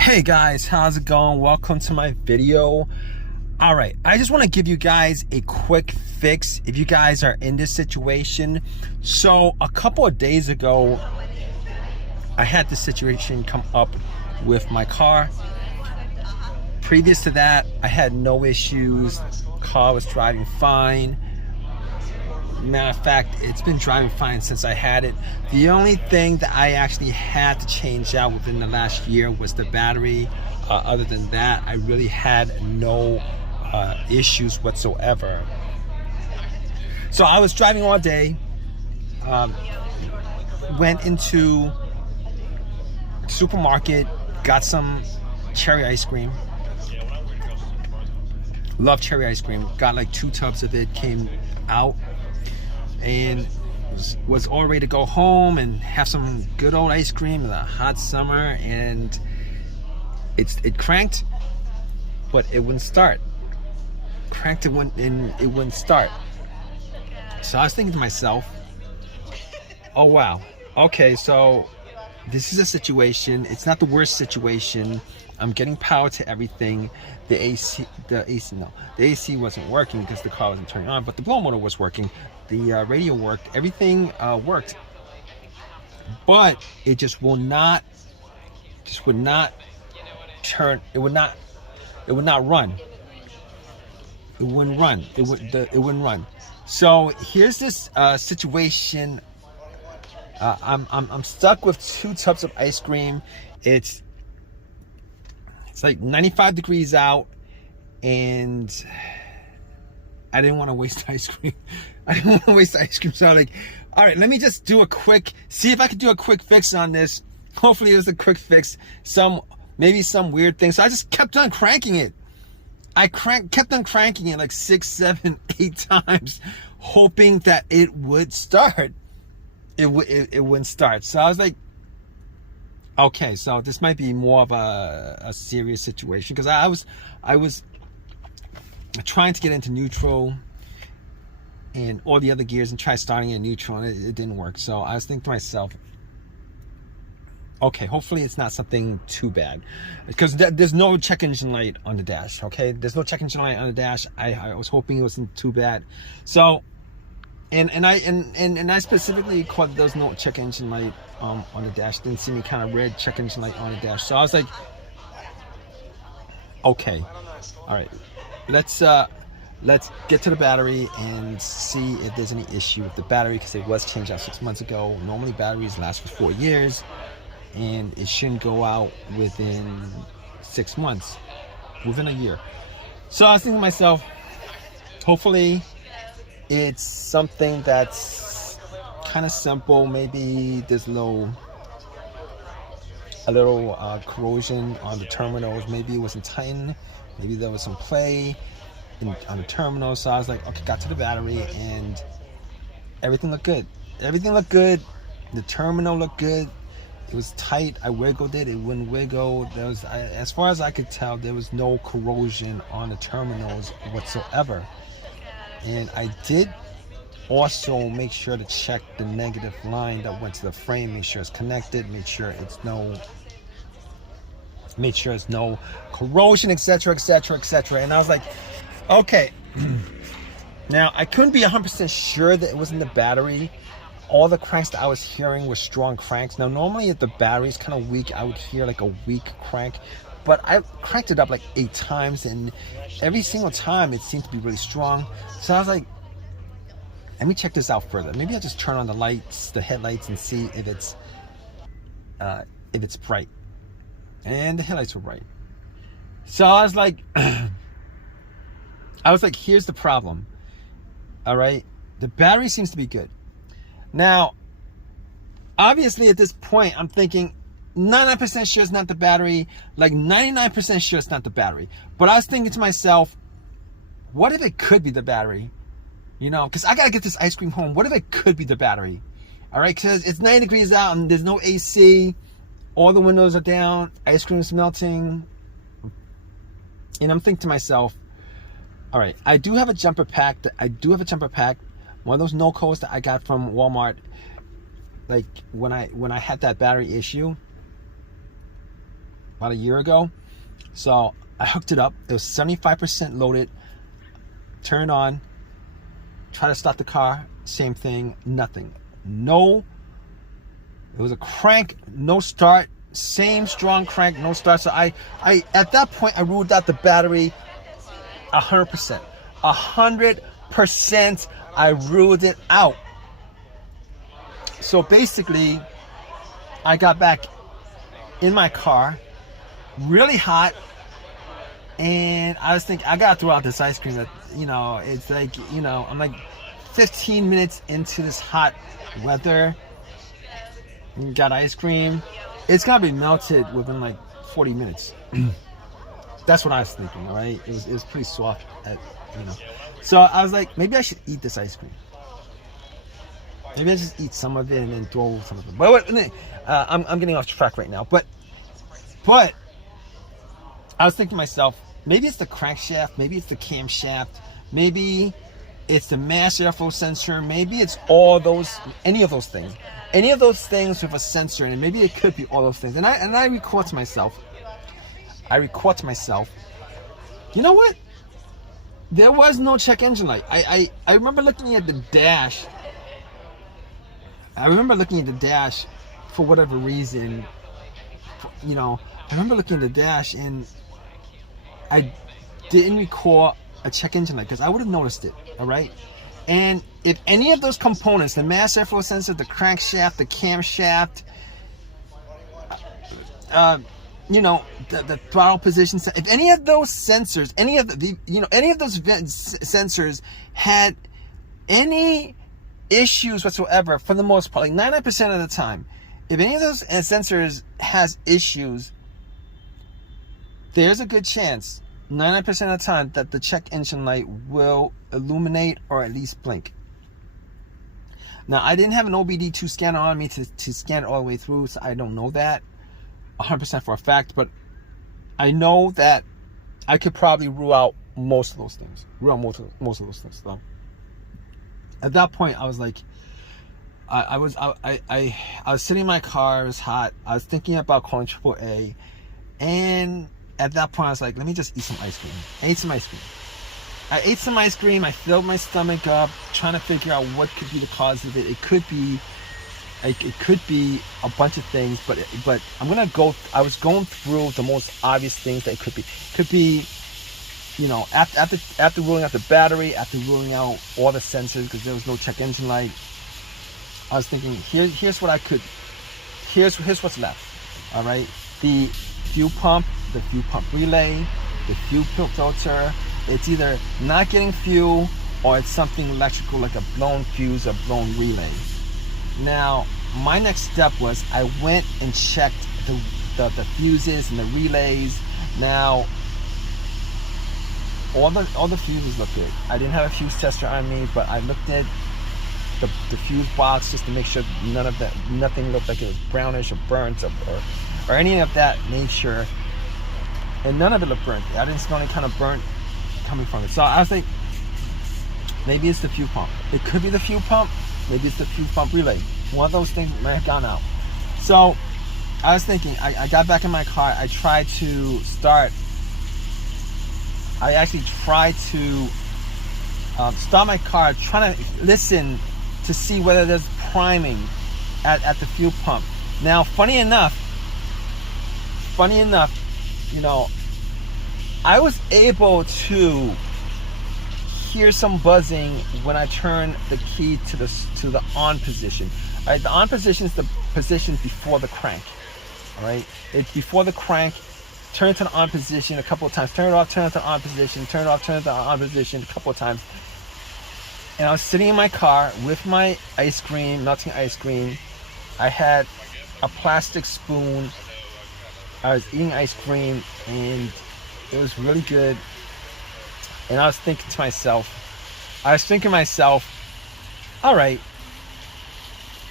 Hey guys, how's it going? Welcome to my video. All right, I just want to give you guys a quick fix if you guys are in this situation. So a couple of days ago, I had this situation come up with my car. Previous to that, I had no issues. Car was driving fine. Matter of fact, it's been driving fine since I had it. The only thing that I actually had to change out within the last year was the battery. Other than that, I really had no issues whatsoever. So I was driving all day, went into the supermarket, got some cherry ice cream. Love cherry ice cream. Got like 2 tubs of it, came out and was all ready to go home and have some good old ice cream in the hot summer, and it cranked, but it wouldn't start. Cranked, it wouldn't start. So I was thinking to myself, oh wow, okay, so this is a situation. It's not the worst situation. I'm getting power to everything. The AC wasn't working because the car wasn't turning on, but the blow motor was working. The radio worked. Everything worked, but it just would not turn. It would not run. It wouldn't run. It wouldn't run. So here's this situation. I'm stuck with 2 tubs of ice cream. It's like 95 degrees out, and I didn't want to waste ice cream. So I'm like, all right, let me just do see if I can do a quick fix on this. Hopefully it was a quick fix. Maybe some weird thing. So I just kept on cranking it. Kept on cranking it like 6, 7, 8 times, hoping that it would start. It wouldn't start. So I was like, okay, so this might be more of a serious situation, because I was trying to get into neutral and all the other gears and try starting in neutral, and it didn't work. So I was thinking to myself, okay, hopefully it's not something too bad, because there's no check engine light on the dash. Okay, there's no check engine light on the dash. I was hoping it wasn't too bad. So and I specifically caught there's no check engine light on the dash. Didn't see any kind of red check engine light on the dash. So I was like, okay, all right, let's get to the battery and see if there's any issue with the battery, because it was changed out 6 months ago. Normally batteries last for 4 years, and it shouldn't go out within 6 months, within a year. So I was thinking to myself, hopefully it's something that's kind of simple. Maybe there's a little corrosion on the terminals. Maybe it wasn't tightened. Maybe there was some play on the terminal. So I was like, okay, got to the battery, and everything looked good. The terminal looked good. It was tight. I wiggled it. It wouldn't wiggle. As far as I could tell, there was no corrosion on the terminals whatsoever. And I did also make sure to check the negative line that went to the frame, make sure it's connected, make sure it's no corrosion, etc. And I was like, okay. Now I couldn't be 100% sure that it wasn't the battery. All the cranks that I was hearing were strong cranks. Now normally if the battery's kind of weak, I would hear like a weak crank, but I cranked it up like 8 times, and every single time it seemed to be really strong. So I was like, let me check this out further. Maybe I'll just turn on the lights, the headlights, and see if it's bright. And the headlights were bright. So I was like, here's the problem. All right, the battery seems to be good. Now, obviously at this point, I'm thinking 99% sure it's not the battery, like 99% sure it's not the battery. But I was thinking to myself, what if it could be the battery? You know, because I got to get this ice cream home. What if it could be the battery? All right, because it's 90 degrees out and there's no AC. All the windows are down. Ice cream is melting. And I'm thinking to myself, all right, I do have a jumper pack. One of those no-codes that I got from Walmart. Like when I had that battery issue, about a year ago. So I hooked it up. It was 75% loaded. Turn on. Try to start the car. Same thing. Nothing. No. It was a crank. No start. Same strong crank. No start. So I at that point I ruled out the battery 100%. 100%. I ruled it out. So basically, I got back in my car, really hot, and I was thinking, I gotta throw out this ice cream. That, you know, it's like, you know, I'm like 15 minutes into this hot weather, and got ice cream. It's gonna be melted within like 40 minutes. That's what I was thinking, all right? It was pretty soft, you know. So I was like, maybe I should eat this ice cream. Maybe I just eat some of it and then throw some of it. But I'm getting off track right now. But I was thinking to myself, maybe it's the crankshaft, maybe it's the camshaft, maybe it's the mass airflow sensor, maybe it's any of those things with a sensor in it. Maybe it could be all those things. And I record to myself. You know what? There was no check engine light. I remember looking at the dash. For whatever reason. You know, I remember looking at the dash and I didn't recall a check engine light because I would have noticed it, all right? And if any of those components, the mass airflow sensor, the crankshaft, the camshaft, you know, the throttle position, if any of those sensors, any of those sensors had any issues whatsoever, for the most part, like 99% of the time, if any of those sensors has issues, there's a good chance, 99% of the time, that the check engine light will illuminate or at least blink. Now, I didn't have an OBD2 scanner on me to scan it all the way through, so I don't know that 100% for a fact, but I know that I could probably rule out most of those things. So at that point, I was like, I was sitting in my car. It was hot. I was thinking about calling AAA, and at that point, I was like, let me just eat some ice cream. I ate some ice cream. I filled my stomach up, trying to figure out what could be the cause of it. It could be a bunch of things, but I was going through the most obvious things that it could be. It could be, you know, after ruling out the battery, after ruling out all the sensors because there was no check engine light, I was thinking, here's what's left. All right, the fuel pump relay, the fuel filter. It's either not getting fuel or it's something electrical like a blown fuse or blown relay. Now, my next step was I went and checked the fuses and the relays. Now, all the fuses look good. I didn't have a fuse tester on me, but I looked at the fuse box just to make sure nothing looked like it was brownish or burnt or any of that nature. And none of it looked burnt. I didn't smell any kind of burnt coming from it. So I was like, maybe it's the fuel pump. It could be the fuel pump. Maybe it's the fuel pump relay. One of those things might have gone out. So I was thinking, I got back in my car. I tried to start. I actually tried to start my car, trying to listen to see whether there's priming at the fuel pump. Now, funny enough, you know, I was able to hear some buzzing when I turn the key to the on position. All right, the on position is the position before the crank. All right, it's before the crank. Turn it to the on position a couple of times. Turn it off, turn it to the on position. Turn it off, turn it to the on position a couple of times. And I was sitting in my car with my ice cream, melting ice cream. I had a plastic spoon. I was eating ice cream, and it was really good. And I was thinking to myself, all right,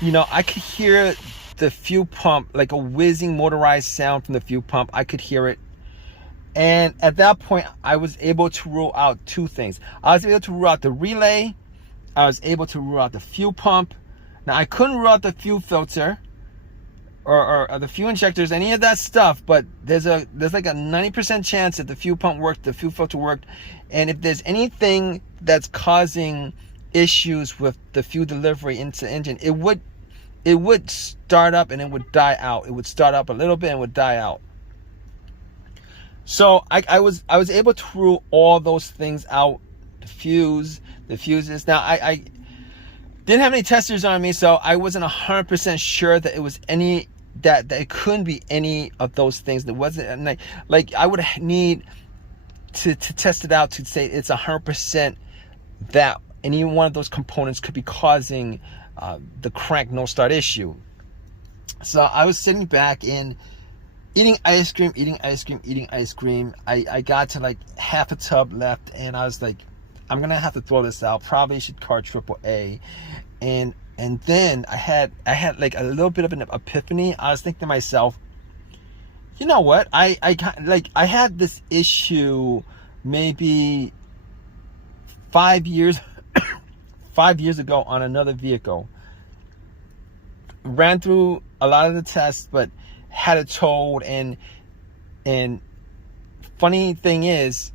you know, I could hear the fuel pump, like a whizzing motorized sound from the fuel pump. I could hear it. And at that point, I was able to rule out two things. I was able to rule out the relay. I was able to rule out the fuel pump. Now, I couldn't rule out the fuel filter. or the fuel injectors, any of that stuff, but there's like a 90% chance that the fuel pump worked, the fuel filter worked, and if there's anything that's causing issues with the fuel delivery into the engine, it would start up and it would die out. It would start up a little bit and would die out. So I was able to rule all those things out. The fuses. Now I didn't have any testers on me, so I wasn't 100% sure that it was any that it couldn't be any of those things. That wasn't like I would need to test it out to say it's 100% that any one of those components could be causing the crank no start issue. So I was sitting back and eating ice cream. I got to like half a tub left, and I was like, I'm gonna have to throw this out. Probably should call AAA. And then I had like a little bit of an epiphany. I was thinking to myself, you know what? I had this issue maybe 5 years 5 years ago on another vehicle. Ran through a lot of the tests, but had it towed, and funny thing is,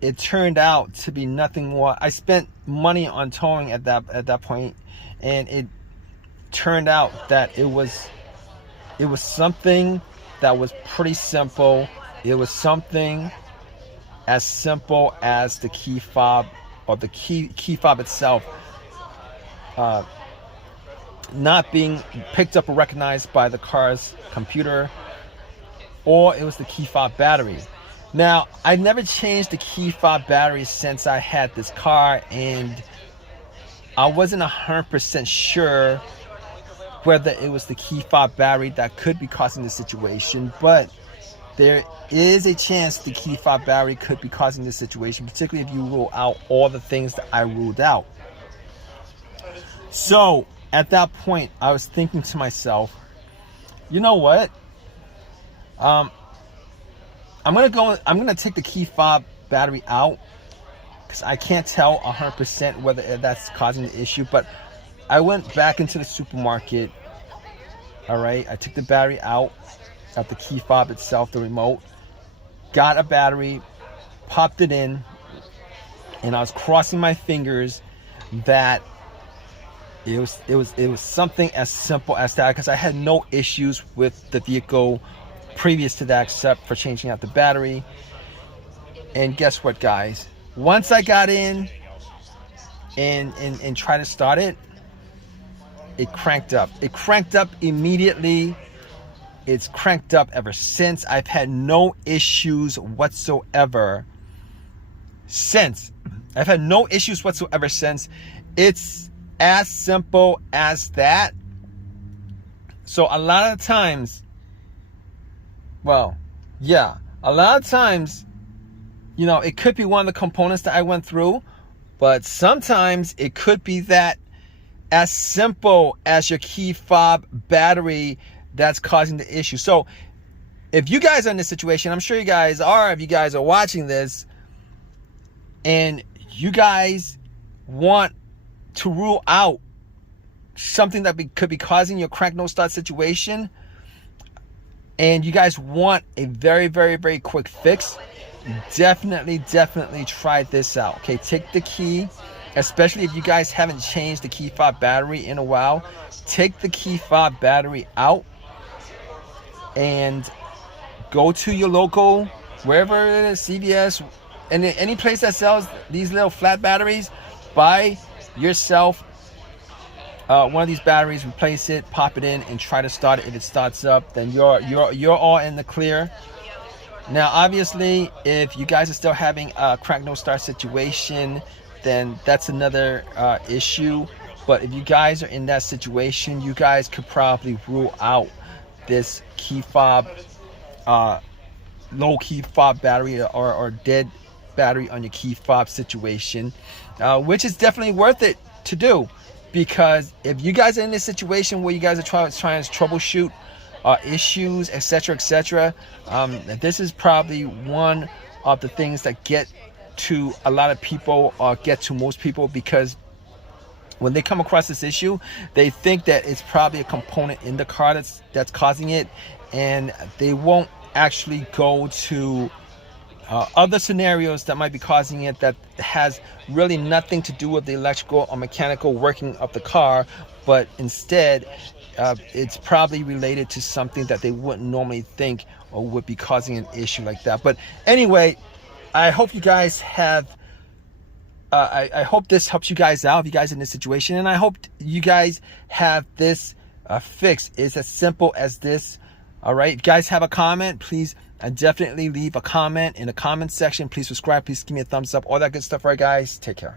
it turned out to be nothing more. I spent money on towing at that point, and it turned out that it was something that was pretty simple. It was something as simple as the key fob, or the key fob itself not being picked up or recognized by the car's computer, or it was the key fob battery. Now, I never changed the key fob battery since I had this car, and I wasn't 100% sure whether it was the key fob battery that could be causing the situation, but there is a chance the key fob battery could be causing this situation, particularly if you rule out all the things that I ruled out. So at that point, I was thinking to myself, you know what? I'm gonna take the key fob battery out, because I can't tell 100% whether that's causing the issue. But I went back into the supermarket. All right, I took the battery out of the key fob itself, the remote, got a battery, popped it in, and I was crossing my fingers that it was something as simple as that, because I had no issues with the vehicle previous to that except for changing out the battery. And guess what, guys? Once I got in and tried to start it, it cranked up. It cranked up immediately. It's cranked up ever since. I've had no issues whatsoever since. It's as simple as that. So a lot of times, you know, it could be one of the components that I went through, but sometimes it could be that as simple as your key fob battery that's causing the issue. So if you guys are in this situation, I'm sure you guys are, if you guys are watching this and you guys want to rule out something that could be causing your crank no start situation, and you guys want a very, very, very quick fix, definitely try this out. Okay, take the key, especially if you guys haven't changed the key fob battery in a while, take the key fob battery out and go to your local, wherever it is, CVS, and any place that sells these little flat batteries, buy yourself one of these batteries, replace it, pop it in, and try to start it. If it starts up, then you're all in the clear. Now, obviously, if you guys are still having a crank no start situation, then that's another issue. But if you guys are in that situation, you guys could probably rule out this key fob, low key fob battery, or dead battery on your key fob situation, which is definitely worth it to do. Because if you guys are in this situation where you guys are trying to troubleshoot issues, etc., this is probably one of the things that get to a lot of people, or get to most people, because when they come across this issue, they think that it's probably a component in the car that's causing it, and they won't actually go to other scenarios that might be causing it that has really nothing to do with the electrical or mechanical working of the car, but instead it's probably related to something that they wouldn't normally think or would be causing an issue like that. But anyway, I hope you guys have I hope this helps you guys out, if you guys are in this situation, and I hope you guys have this fixed. It's as simple as this. All right, if you guys have a comment, please definitely leave a comment in the comment section. Please subscribe, please give me a thumbs up, all that good stuff. All right, guys, take care.